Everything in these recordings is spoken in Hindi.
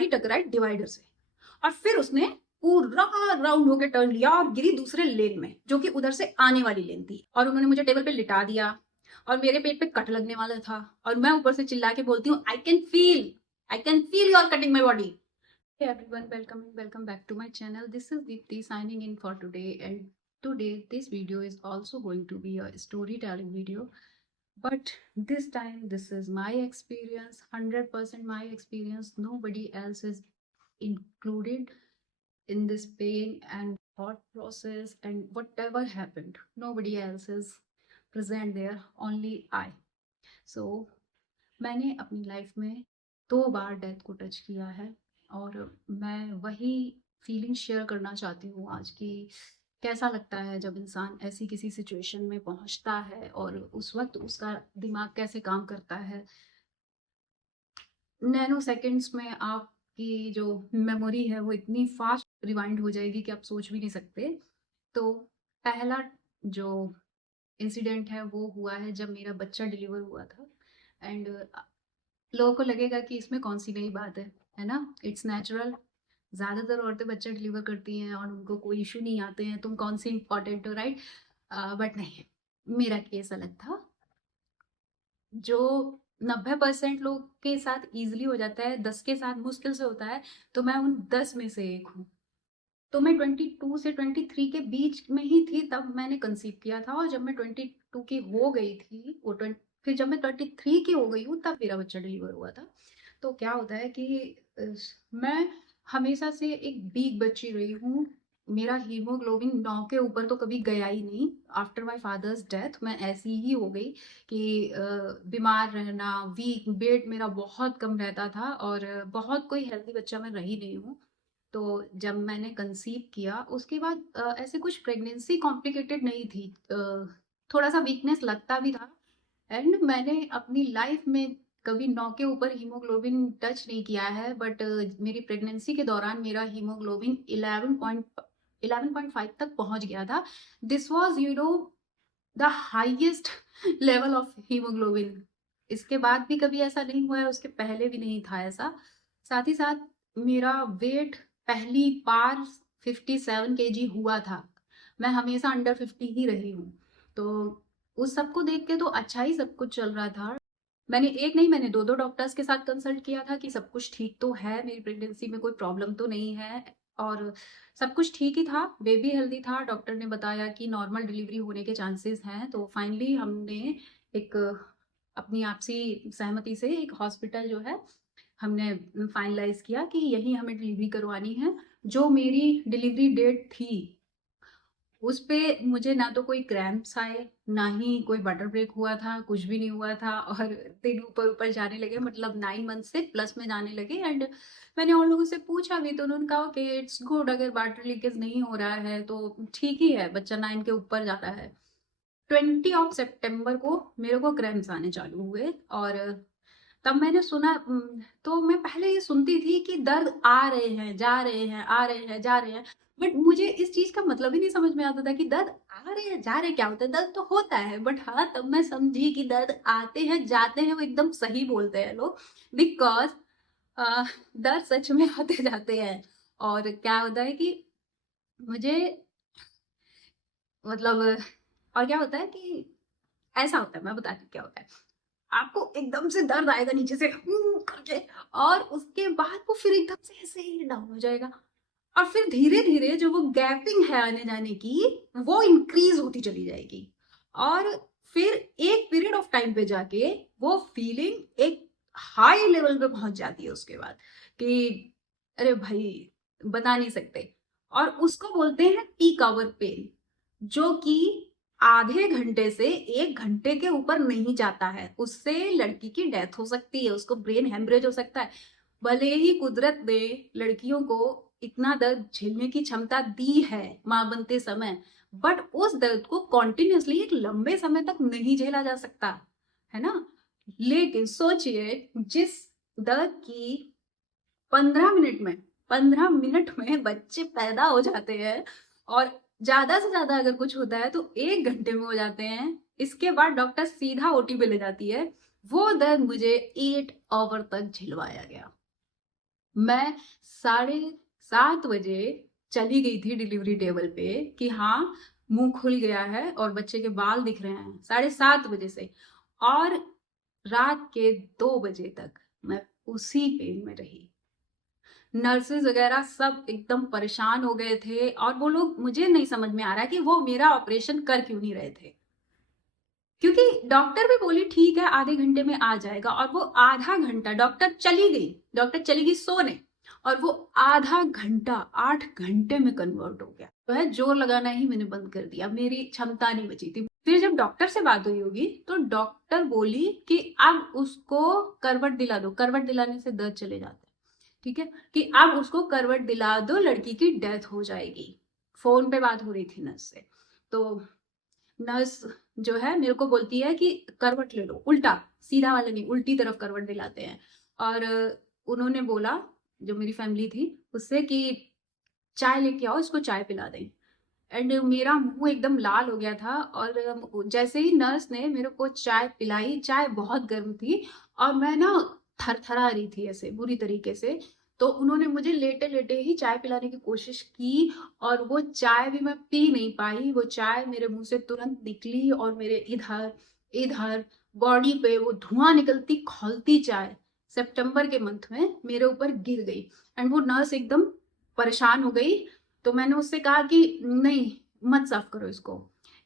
गाड़ी टकराई डिवाइडर से और फिर उसने पूरा राउंड होके टर्न लिया और गिरी दूसरे लेन में, जो कि उधर से आने वाली लेन थी। और उन्होंने मुझे टेबल पे लिटा दिया और मेरे पेट पे कट लगने वाला था और मैं ऊपर से चिल्ला के बोलती हूँ, I can feel you are cutting my body. Hey everyone, welcome back to my channel. This is Deepthi signing in for today, and today this video is also going to be a storytelling video. But this time this is my experience, 100% my experience. Nobody else is included in this pain and thought process and whatever happened. Nobody else is present there, only I. So मैंने अपनी लाइफ में 2 बार डेथ को टच किया है और मैं वही फीलिंग शेयर करना चाहती हूँ आज की। कैसा लगता है जब इंसान ऐसी किसी सिचुएशन में पहुँचता है और उस वक्त उसका दिमाग कैसे काम करता है। नैनो सेकंड्स में आपकी जो मेमोरी है वो इतनी फास्ट रिवाइंड हो जाएगी कि आप सोच भी नहीं सकते। तो पहला जो इंसिडेंट है वो हुआ है जब मेरा बच्चा डिलीवर हुआ था। एंड लोगों को लगेगा कि इसमें कौन सी नई बात है ना, इट्स नेचुरल। ज़्यादातर औरतें बच्चा डिलीवर करती हैं और उनको कोई इशू नहीं आते हैं, तुम कौन सी इम्पॉर्टेंट हो, राइट? बट नहीं, मेरा केस अलग था। जो 90% लोग के साथ ईजिली हो जाता है, 10 के साथ मुश्किल से होता है, तो मैं उन 10 में से एक हूँ। तो मैं 22 से 23 के बीच में ही थी तब मैंने कंसीव किया था, और जब मैं 22 की हो गई थी फिर जब मैं 33 की हो गई हूँ तब मेरा बच्चा डिलीवर हुआ था। तो क्या होता है कि मैं हमेशा से एक वीक बच्ची रही हूँ। मेरा हीमोग्लोबिन 9 के ऊपर तो कभी गया ही नहीं। आफ्टर माय फादर्स डेथ मैं ऐसी ही हो गई कि बीमार रहना, वीक, वेट मेरा बहुत कम रहता था और बहुत कोई हेल्दी बच्चा मैं रही नहीं हूँ। तो जब मैंने कंसीव किया उसके बाद ऐसे कुछ प्रेगनेंसी कॉम्प्लिकेटेड नहीं थी, थोड़ा सा वीकनेस लगता भी था। एंड मैंने अपनी लाइफ में कभी 9 के ऊपर हीमोग्लोबिन टच नहीं किया है, बट मेरी प्रेगनेंसी के दौरान मेरा हीमोग्लोबिन 11.5 तक पहुंच गया था। This was the highest level of haemoglobin. इसके बाद भी कभी ऐसा नहीं हुआ है, उसके पहले भी नहीं था ऐसा। साथ ही साथ मेरा वेट पहली बार 57 केजी हुआ था। मैं हमेशा अंडर 50 ही रही हूँ। तो उस सब को देख के तो अच्छा ही सब कुछ चल रहा था। मैंने एक नहीं, मैंने 2 डॉक्टर्स के साथ कंसल्ट किया था कि सब कुछ ठीक तो है, मेरी प्रेगनेंसी में कोई प्रॉब्लम तो नहीं है, और सब कुछ ठीक ही था। बेबी हेल्दी था। डॉक्टर ने बताया कि नॉर्मल डिलीवरी होने के चांसेस हैं। तो फाइनली हमने एक अपनी आपसी सहमति से एक हॉस्पिटल जो है हमने फाइनलाइज किया कि यही हमें डिलीवरी करवानी है। जो मेरी डिलीवरी डेट थी उस पे मुझे ना तो कोई क्रैम्प्स आए, ना ही कोई वाटर ब्रेक हुआ था, कुछ भी नहीं हुआ था, और दिन ऊपर ऊपर जाने लगे, मतलब 9 मंथ से प्लस में जाने लगे। एंड मैंने और लोगों से पूछा भी तो उन्होंने कहा कि इट्स गुड, अगर वाटर लीकेज नहीं हो रहा है तो ठीक ही है, बच्चा 9 के ऊपर जा रहा है। 20 को मेरे को क्रैम्प्स आने चालू हुए और तब मैंने सुना, तो मैं पहले ये सुनती थी कि दर्द आ रहे हैं, जा रहे हैं, आ रहे हैं, जा रहे हैं, बट मुझे इस चीज का मतलब ही नहीं समझ में आता था कि दर्द आ रहे हैं, जा रहे हैं क्या होता है। दर्द तो होता है, बट हाँ, तब मैं समझी कि दर्द आते हैं, जाते हैं, वो एकदम सही बोलते हैं लोग, बिकॉज दर्द सच में आते जाते हैं। और क्या होता है कि मुझे, मतलब, और क्या होता है कि ऐसा होता है, मैं बताती हूँ क्या होता है। आपको एकदम से दर्द आएगा नीचे से करके, और उसके बाद वो फिर एकदम से ऐसे ही डाउन हो जाएगा, और फिर धीरे धीरे जो वो गैपिंग है आने जाने की वो इंक्रीज होती चली जाएगी, और फिर एक पीरियड ऑफ टाइम पे जाके वो फीलिंग एक हाई लेवल पे पहुंच जाती है उसके बाद कि अरे भाई, बता नहीं सकते। और उसको बोलते हैं पीक आवर पेन, जो कि आधे घंटे से 1 घंटे के ऊपर नहीं जाता है। उससे लड़की की डेथ हो सकती है, उसको ब्रेन हेमरेज हो सकता है। भले ही कुदरत ने लड़कियों को इतना दर्द झेलने की क्षमता दी है मां बनते समय, बट उस दर्द को कॉन्टिन्यूसली एक लंबे समय तक नहीं झेला जा सकता है ना। लेकिन सोचिए, जिस दर्द की 15 मिनट में बच्चे पैदा हो जाते हैं, और ज्यादा से ज्यादा अगर कुछ होता है तो 1 घंटे में हो जाते हैं, इसके बाद डॉक्टर सीधा ओटी पे ले जाती है, वो दर्द मुझे 8 आवर तक झिलवाया गया। मैं 7:30 बजे चली गई थी डिलीवरी टेबल पे कि हाँ, मुंह खुल गया है और बच्चे के बाल दिख रहे हैं, 7:30 बजे से। और रात के 2 बजे तक मैं उसी पेन में रही। नर्सेज वगैरह सब एकदम परेशान हो गए थे और वो लोग, मुझे नहीं समझ में आ रहा है कि वो मेरा ऑपरेशन कर क्यों नहीं रहे थे, क्योंकि डॉक्टर भी बोली ठीक है आधे घंटे में आ जाएगा, और वो आधा घंटा डॉक्टर चली गई सोने, और वो आधा घंटा 8 घंटे में कन्वर्ट हो गया। तो है, जोर लगाना ही मैंने बंद कर दिया, मेरी क्षमता नहीं बची थी। फिर जब डॉक्टर से बात हुई होगी तो डॉक्टर बोली कि अब उसको करवट दिला दो, करवट दिलाने से दर्द चले जाता है, ठीक है, कि अब उसको करवट दिला दो, लड़की की डेथ हो जाएगी। फोन पे बात हो रही थी नर्स से। तो नर्स जो है मेरे को बोलती है कि करवट ले लो, उल्टा, सीधा वाला नहीं, उल्टी तरफ करवट दिलाते हैं। और उन्होंने बोला, जो मेरी फैमिली थी उससे, कि चाय लेके आओ, इसको चाय पिला दें। एंड मेरा मुंह एकदम लाल हो गया था, और जैसे ही नर्स ने मेरे को चाय पिलाई, चाय बहुत गर्म थी और मैं ना थरथरा रही थी ऐसे बुरी तरीके से। तो उन्होंने मुझे लेटे लेटे ही चाय पिलाने की कोशिश की, और वो चाय भी मैं पी नहीं पाई। वो चाय मेरे मुंह से तुरंत निकली और मेरे इधर इधर बॉडी पे वो धुआं निकलती खौलती चाय सितंबर के मंथ में मेरे ऊपर गिर गई। एंड वो नर्स एकदम परेशान हो गई। तो मैंने उससे कहा कि नहीं, मत साफ करो इसको,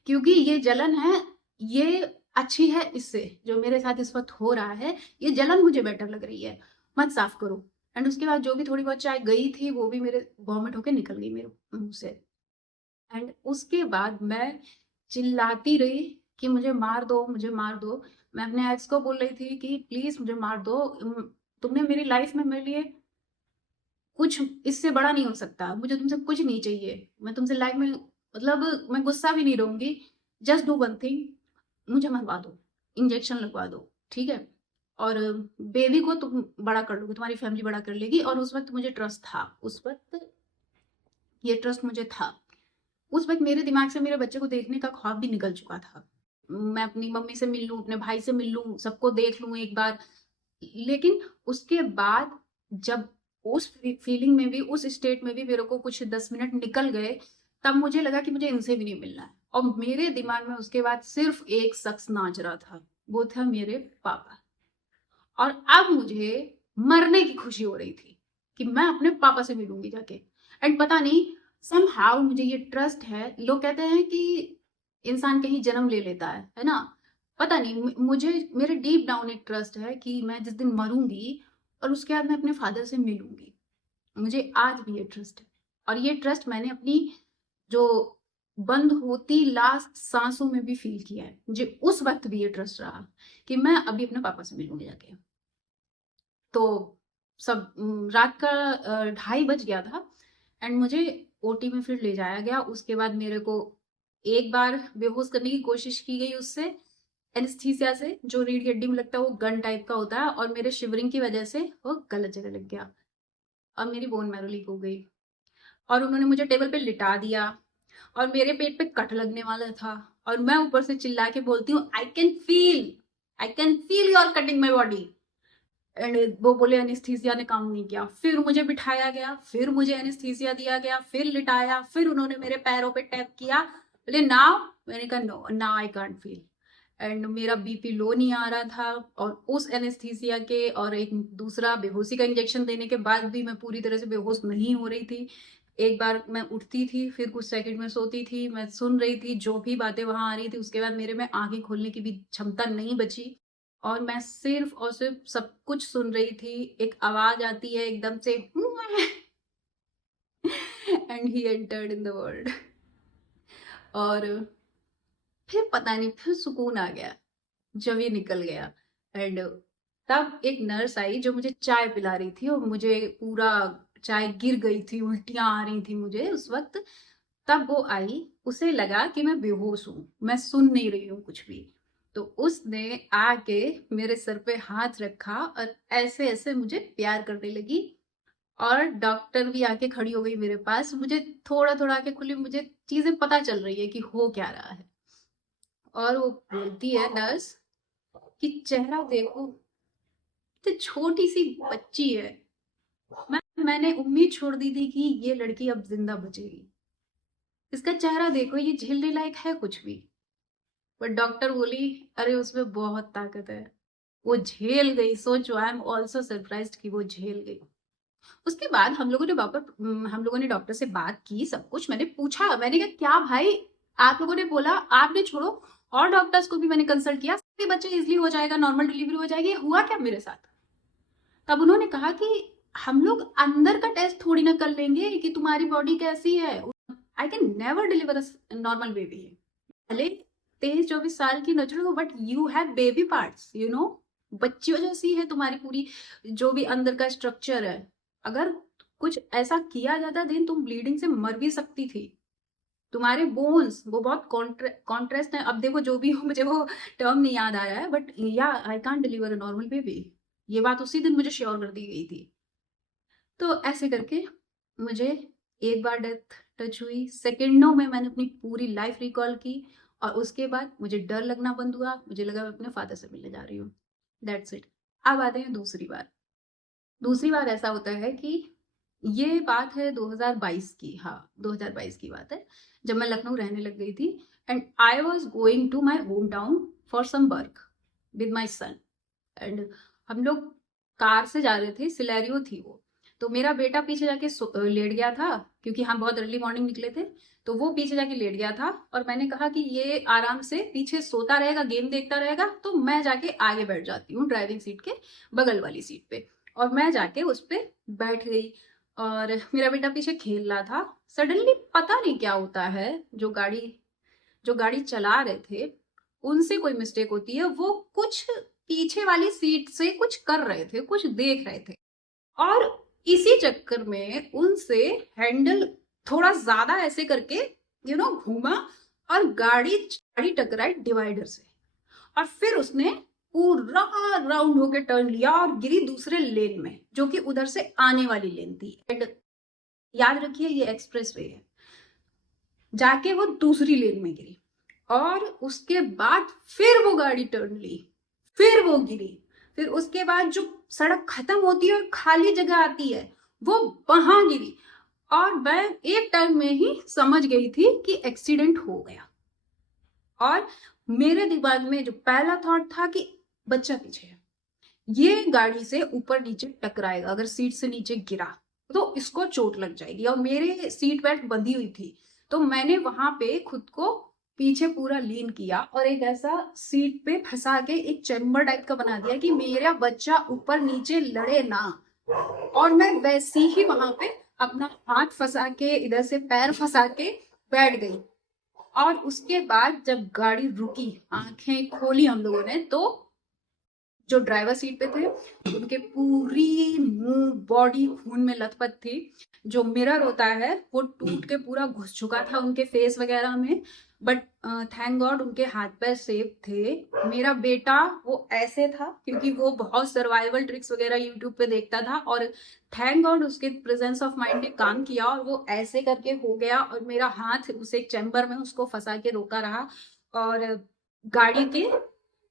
क्योंकि ये जलन है, ये अच्छी है, इससे जो मेरे साथ इस वक्त हो रहा है ये जलन मुझे बेटर लग रही है, मत साफ करो। एंड उसके बाद जो भी थोड़ी बहुत चाय गई थी वो भी मेरे वॉमिट होके निकल गई मेरे मुंह से। एंड उसके बाद मैं चिल्लाती रही कि मुझे मार दो, मुझे मार दो। मैं अपने एक्स को बोल रही थी कि प्लीज मुझे मार दो, तुमने मेरी लाइफ में मेरे लिए कुछ, इससे बड़ा नहीं हो सकता, मुझे तुमसे कुछ नहीं चाहिए, मैं तुमसे लाइफ में, मतलब मैं गुस्सा भी नहीं रहूंगी, जस्ट डू वन थिंग, मुझे मरवा दो, इंजेक्शन लगवा दो, ठीक है, और बेबी को तुम बड़ा कर लोगे, तुम्हारी फैमिली बड़ा कर लेगी। और उस वक्त मुझे ट्रस्ट था, उस वक्त ये ट्रस्ट मुझे था। उस वक्त मेरे दिमाग से मेरे बच्चे को देखने का ख्वाब भी निकल चुका था। मैं अपनी मम्मी से मिल लूं, अपने भाई से मिल लूं, सबको देख लूं एक बार। लेकिन उसके बाद जब उस फीलिंग में भी, उस स्टेट में भी मेरे को कुछ 10 मिनट निकल गए, तब मुझे लगा कि मुझे इनसे भी नहीं मिलना है। और मेरे दिमाग में उसके बाद सिर्फ एक शख्स नाच रहा था, वो था मेरे पापा। और अब मुझे मरने की खुशी हो रही थी कि मैं अपने पापा से मिलूंगी जाके। एंड पता नहीं, समहाउ मुझे ये ट्रस्ट है, लोग कहते हैं कि इंसान कहीं जन्म ले लेता है ना, पता नहीं, मुझे मेरे डीप डाउन एक ट्रस्ट है कि मैं जिस दिन मरूंगी और उसके बाद मैं अपने फादर से मिलूंगी। मुझे आज भी ये ट्रस्ट है, और ये ट्रस्ट मैंने अपनी जो बंद होती लास्ट सांसों में भी फील किया है। मुझे उस वक्त भी ये ट्रस्ट रहा कि मैं अभी अपने पापा से मिलूंगी जाके। तो सब रात का 2:30 बज गया था, एंड मुझे ओटी में फिर ले जाया गया। उसके बाद मेरे को एक बार बेहोश करने की कोशिश की गई उससे, एनेस्थीसिया से, जो रीढ़ की हड्डी में लगता है, वो गन टाइप का होता है, और मेरे शिवरिंग की वजह से वो गलत जगह लग गया और मेरी बोन मैरो लीक हो गई। और उन्होंने मुझे टेबल पे लिटा दिया और मेरे पेट पे कट लगने वाला था, और मैं ऊपर से चिल्ला के बोलती हूँ, I can feel you are cutting my body. And वो बोले एनेस्थीसिया ने काम नहीं किया। फिर मुझे बिठाया गया, फिर मुझे एनेस्थीसिया दिया गया, फिर लिटाया, फिर उन्होंने मेरे पैरों पे टैप किया, बोले नाउ, मैंने कहा no, now I can't feel. And मेरा बीपी लो नहीं आ रहा था, और उस एनेस्थीसिया के और एक दूसरा बेहोशी का इंजेक्शन देने के बाद भी मैं पूरी तरह से बेहोश नहीं हो रही थी। एक बार मैं उठती थी, फिर कुछ सेकंड में सोती थी, मैं सुन रही थी जो भी बातें वहां आ रही थी, उसके बाद मेरे में आंखें खोलने की भी क्षमता नहीं बची, और मैं सिर्फ और सिर्फ सब कुछ सुन रही थी। एक आवाज आती है एकदम से, and he entered in the world. और फिर पता नहीं, फिर सुकून आ गया जब ये निकल गया। एंड तब एक नर्स आई जो मुझे चाय पिला रही थी, और मुझे पूरा चाय गिर गई थी, उल्टियां आ रही थी मुझे उस वक्त। तब वो आई, उसे लगा कि मैं बेहोश हूं, मैं सुन नहीं रही हूँ कुछ भी। तो उसने आके मेरे सर पे हाथ रखा और ऐसे ऐसे मुझे प्यार करने लगी। और डॉक्टर भी आके खड़ी हो गई मेरे पास, मुझे थोड़ा थोड़ा आके खुली, मुझे चीजें पता चल रही है कि हो क्या रहा है। और वो बोलती है नर्स कि चेहरा देखो, तो छोटी सी बच्ची है, मैंने उम्मीद छोड़ दी थी कि ये लड़की अब जिंदा बचेगी। इसका चेहरा देखो, ये झेलने लायक है कुछ भी। बट डॉक्टर बोली अरे उसमें बहुत ताकत है, वो झेल गई। सोचो, आई एम ऑल्सो सरप्राइज्ड कि वो झेल गई। उसके बाद हम लोगों ने डॉक्टर से बात की, सब कुछ मैंने पूछा। मैंने कहा क्या भाई, आप लोगों ने बोला, आपने छोड़ो और डॉक्टर्स को भी मैंने कंसल्ट किया, सभी बच्चे इजिली हो जाएगा, नॉर्मल डिलीवरी हो जाएगी, हुआ क्या मेरे साथ? तब उन्होंने कहा कि हम लोग अंदर का टेस्ट थोड़ी ना कर लेंगे कि तुम्हारी बॉडी कैसी है। I can never deliver normal baby. भले 23-24 साल की नजर हो, but you have baby parts, you know, बच्चियों जैसी है तुम्हारी पूरी जो भी अंदर का स्ट्रक्चर है। अगर कुछ ऐसा किया जाता देन तुम ब्लीडिंग से मर भी सकती थी। तुम्हारे बोन्स वो बहुत कॉन्ट्रास्ट है। अब देखो जो भी हो, मुझे वो टर्म नहीं याद आ रहा है, बट या I can't deliver a normal baby, ये बात उसी दिन मुझे श्योर कर दी गई थी। तो ऐसे करके मुझे एक बार डेथ टच हुई, सेकेंडों में मैंने अपनी पूरी लाइफ रिकॉल की, और उसके बाद मुझे डर लगना बंद हुआ। मुझे लगा मैं अपने फादर से मिलने जा रही हूँ, दैट्स इट। अब आते हैं दूसरी बार। दूसरी बार ऐसा होता है कि ये बात है 2022 की, हाँ 2022 की बात है, जब मैं लखनऊ रहने लग गई थी and I was going to my home town for some work with my son. And हम लोग कार से जा रहे थे, सिलेरियो थी वो। तो मेरा बेटा पीछे जाके लेट गया था, क्योंकि हम बहुत अर्ली मॉर्निंग निकले थे। तो वो पीछे जाके लेट गया था और मैंने कहा कि ये आराम से पीछे सोता रहेगा, गेम देखता रहेगा, तो मैं जाके आगे बैठ जाती हूँ ड्राइविंग सीट के बगल वाली सीट पे। और मैं जाके उस पर बैठ गई और मेरा बेटा पीछे खेल रहा था। सडनली पता नहीं क्या होता है, जो गाड़ी चला रहे थे उनसे कोई मिस्टेक होती है, वो कुछ पीछे वाली सीट से कुछ कर रहे थे, कुछ देख रहे थे, और इसी चक्कर में उनसे हैंडल थोड़ा ज्यादा ऐसे करके घूमा और गाड़ी टकराई डिवाइडर से। और फिर उसने पूरा राउंड होके टर्न लिया और गिरी दूसरे लेन में, जो कि उधर से आने वाली लेन थी। एंड याद रखिए ये एक्सप्रेस वे है। जाके वो दूसरी लेन में गिरी और उसके बाद फिर वो गाड़ी टर्न ली, फिर वो गिरी। फिर उसके बाद जो सड़क खत्म होती है और खाली जगह आती है, वो वहां गिरी। और मैं एक टाइम में ही समझ गई थी कि एक्सीडेंट हो गया। और मेरे दिमाग में जो पहला थॉट था कि बच्चा पीछे है, ये गाड़ी से ऊपर नीचे टकराएगा, अगर सीट से नीचे गिरा तो इसको चोट लग जाएगी। और मेरे सीट बेल्ट बंधी हुई थी, तो मैंने वहां पे खुद को पीछे पूरा लीन किया और एक ऐसा सीट पे फंसा के एक चैम्बर टाइप का बना दिया कि मेरा बच्चा ऊपर नीचे लड़े ना। और मैं वैसे ही वहां पे अपना हाथ फंसा के, इधर से पैर फंसा के बैठ गई। और उसके बाद जब गाड़ी रुकी, आंखें खोली हम लोगों ने, तो जो ड्राइवर सीट पे थे उनके पूरी मुंह बॉडी खून में लथपथ थी। जो मिरर होता है वो टूट के पूरा घुस चुका था उनके फेस वगैरह में, बट थैंक गॉड उनके हाथ पैर सेफ थे। मेरा बेटा वो ऐसे था क्योंकि वो बहुत सर्वाइवल ट्रिक्स वगैरह यूट्यूब पे देखता था, और थैंक गॉड उसके प्रेजेंस ऑफ माइंड ने काम किया और वो ऐसे करके हो गया। और मेरा हाथ उसे एक चैम्बर में उसको फंसा के रोका रहा। और गाड़ी के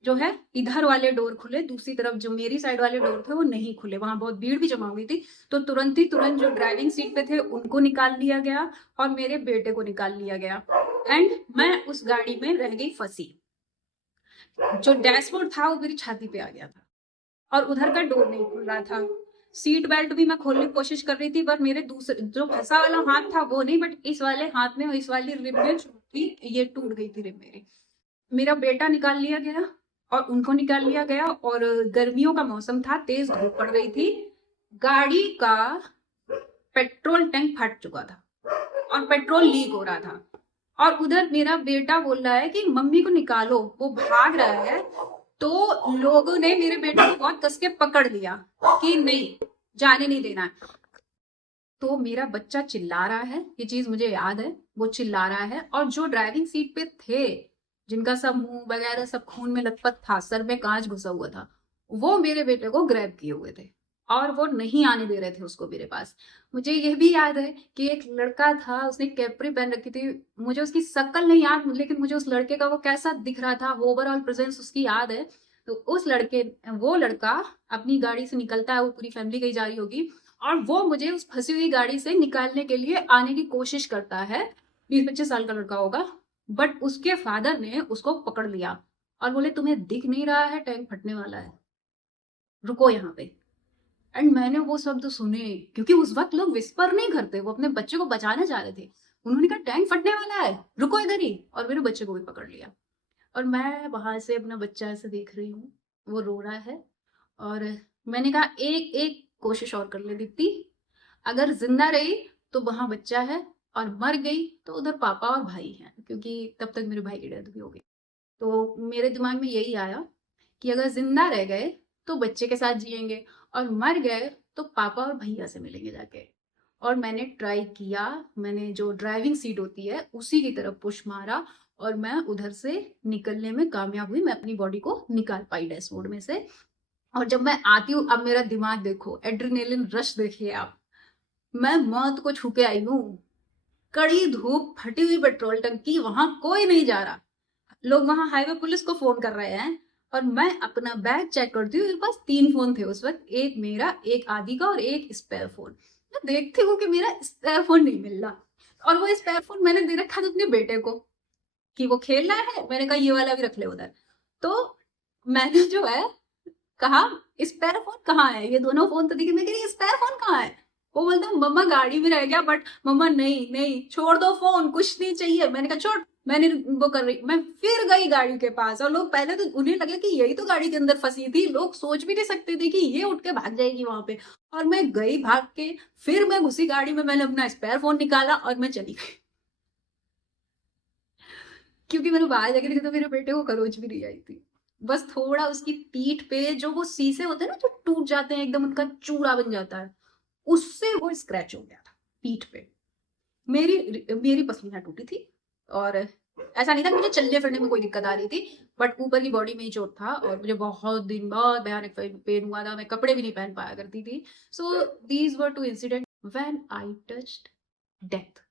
जो है इधर वाले डोर खुले, दूसरी तरफ जो मेरी साइड वाले डोर थे वो नहीं खुले, वहां बहुत भीड़ भी जमा हुई थी। तो तुरंत जो ड्राइविंग सीट पे थे उनको निकाल लिया गया और मेरे बेटे को निकाल लिया गया। एंड मैं उस गाड़ी में रह गई फंसी। जो डैशबोर्ड था वो मेरी छाती पे आ गया था और उधर का डोर नहीं खुल रहा था। सीट बेल्ट भी मैं खोलने की कोशिश कर रही थी, पर मेरे दूसरे जो फंसा वाला हाथ था वो नहीं, बट इस वाले हाथ में, इस वाली रिब में ये टूट गई थी रिब मेरी। मेरा बेटा निकाल लिया गया और उनको निकाल लिया गया। और गर्मियों का मौसम था, तेज धूप पड़ रही थी, गाड़ी का पेट्रोल टैंक फट चुका था और पेट्रोल लीक हो रहा था। और उधर मेरा बेटा बोल रहा है कि मम्मी को निकालो, वो भाग रहा है। तो लोगों ने मेरे बेटे को बहुत कस के पकड़ लिया कि नहीं, जाने नहीं देना। तो मेरा बच्चा चिल्ला रहा है, ये चीज मुझे याद है, वो चिल्ला रहा है। और जो ड्राइविंग सीट पे थे, जिनका सब मुंह वगैरह सब खून में लथपथ था, सर में कांच घुसा हुआ था, वो मेरे बेटे को ग्रैब किए हुए थे और वो नहीं आने दे रहे थे उसको मेरे पास। मुझे यह भी याद है कि एक लड़का था, उसने कैप्री पहन रखी थी। मुझे उसकी शक्ल नहीं याद, लेकिन मुझे उस लड़के का वो कैसा दिख रहा था, वो ओवरऑल प्रेजेंस उसकी याद है। तो वो लड़का अपनी गाड़ी से निकलता है, वो पूरी फैमिली कहीं जा रही होगी, और वो मुझे उस फंसी हुई गाड़ी से निकालने के लिए आने की कोशिश करता है। 20-25 साल का लड़का होगा, बट उसके फादर ने उसको पकड़ लिया और बोले तुम्हें दिख नहीं रहा है, टैंक फटने वाला है, रुको यहाँ पे। एंड मैंने वो शब्द सुने, क्योंकि उस वक्त लोग विस्पर नहीं करते, वो अपने बच्चे को बचाना चाह रहे थे। उन्होंने कहा टैंक फटने वाला है, रुको इधर ही, और मेरे बच्चे को भी पकड़ लिया। और मैं वहां से अपना बच्चा ऐसे देख रही हूँ, वो रो रहा है। और मैंने कहा एक एक कोशिश और कर ले दीप्ति, अगर जिंदा रही तो वहां बच्चा है, और मर गई तो उधर पापा और भाई हैं, क्योंकि तब तक मेरे भाई की डेथ भी हो गई। तो मेरे दिमाग में यही आया कि अगर जिंदा रह गए तो बच्चे के साथ जिएंगे, और मर गए तो पापा और भैया से मिलेंगे जाके। और मैंने ट्राई किया, मैंने जो ड्राइविंग सीट होती है उसी की तरफ पुश मारा, और मैं उधर से निकलने में कामयाब हुई। मैं अपनी बॉडी को निकाल पाई डैशबोर्ड में से। और जब मैं आती हूँ, अब मेरा दिमाग देखो, एड्रेनलिन रश देखिए आप, मैं मौत को छू के आई हूँ। कड़ी धूप, फटी हुई पेट्रोल टंकी, वहां कोई नहीं जा रहा, लोग वहां हाईवे पुलिस को फोन कर रहे हैं, और मैं अपना बैग चेक करती हूँ। मेरे पास 3 फोन थे उस वक्त, एक मेरा, एक आदि का, और एक स्पेयर फोन। मैं देखती हूँ कि मेरा स्पेयर फोन नहीं मिल रहा, और वो स्पेयर फोन मैंने दे रखा था अपने बेटे को कि वो खेल रहा है, मैंने कहा ये वाला भी रख ले उधर। तो मैंने जो है कहा स्पेयर फोन कहाँ है, ये दोनों फोन तो दिखे, मैं कह रही स्पेयर फोन कहाँ है। वो बोलता मम्मा गाड़ी में रह गया, बट मम्मा नहीं नहीं छोड़ दो फोन, कुछ नहीं चाहिए। मैंने कहा छोड़, मैंने वो कर रही, मैं फिर गई गाड़ी के पास, और लोग पहले तो उन्हें लगे कि यही तो गाड़ी के अंदर फंसी थी, लोग सोच भी नहीं सकते थे कि ये उठ के भाग जाएगी वहां पे। और मैं गई भाग के, फिर मैं घुसी गाड़ी में, मैंने अपना स्पेयर फोन निकाला और मैं चली गई। क्योंकि मैंने बाहर जाके देखा तो मेरे बेटे को खरोच भी नहीं आई थी, बस थोड़ा उसकी पीठ पे जो वो शीशे होते हैं ना जो टूट जाते हैं एकदम, उनका चूड़ा बन जाता है, उससे वो स्क्रैच हो गया था पीठ पे। मेरी मेरी पसलियां टूटी थी, और ऐसा नहीं था कि मुझे चलने फिरने में कोई दिक्कत आ रही थी, बट ऊपर की बॉडी में ही चोट था, और मुझे बहुत दिन बाद भयानक पेन हुआ था, मैं कपड़े भी नहीं पहन पाया करती थी। So these were 2 incident when I touched death.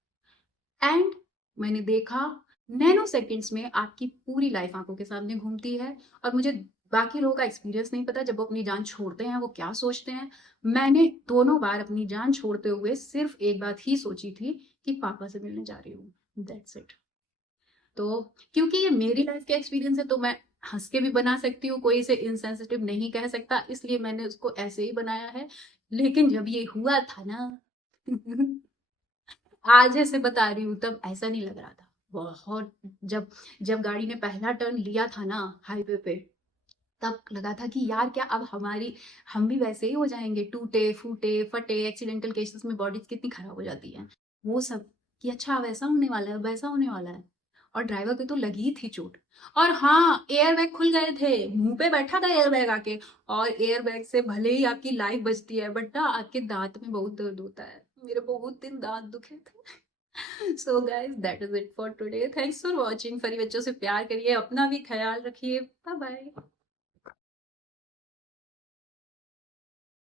And मैंने देखा नैनो सेकंड्स में आपकी पूरी लाइफ आंखों के सामने घूमती है। और मुझे बाकी लोगों का एक्सपीरियंस नहीं पता, जब वो अपनी जान छोड़ते हैं वो क्या सोचते हैं। मैंने दोनों बार अपनी जान छोड़ते हुए सिर्फ एक बात ही सोची थी कि पापा से मिलने जा रही हूँ, दैट्स इट। तो क्योंकि ये मेरी लाइफ का एक्सपीरियंस है, तो मैं हंस के भी बना सकती हूँ, कोई इसे इनसेंसिटिव नहीं कह सकता, इसलिए मैंने उसको ऐसे ही बनाया है। लेकिन जब ये हुआ था ना आज ऐसे बता रही हूँ, तब ऐसा नहीं लग रहा था बहुत। जब जब गाड़ी ने पहला टर्न लिया था ना हाईवे पे, तब लगा था कि यार क्या अब हम भी वैसे ही हो जाएंगे, टूटे फूटे फटे, एक्सीडेंटल केसेस में बॉडीज कितनी खराब हो जाती है, वो सब, कि अच्छा वैसा होने वाला है, वैसा होने वाला है। और ड्राइवर की तो लगी थी चोट। और हाँ, एयर बैग खुल गए थे, मुंह पे बैठा था एयर बैग आके। और एयर बैग से भले ही आपकी लाइफ बचती है, बट ना आपके दांत में बहुत दर्द होता है। मेरे बहुत दिन दांत दुखे थे। So guys, that is it for today, thanks for watching. फरी बच्चों से प्यार करिए, अपना भी ख्याल रखिए, बाय बाय।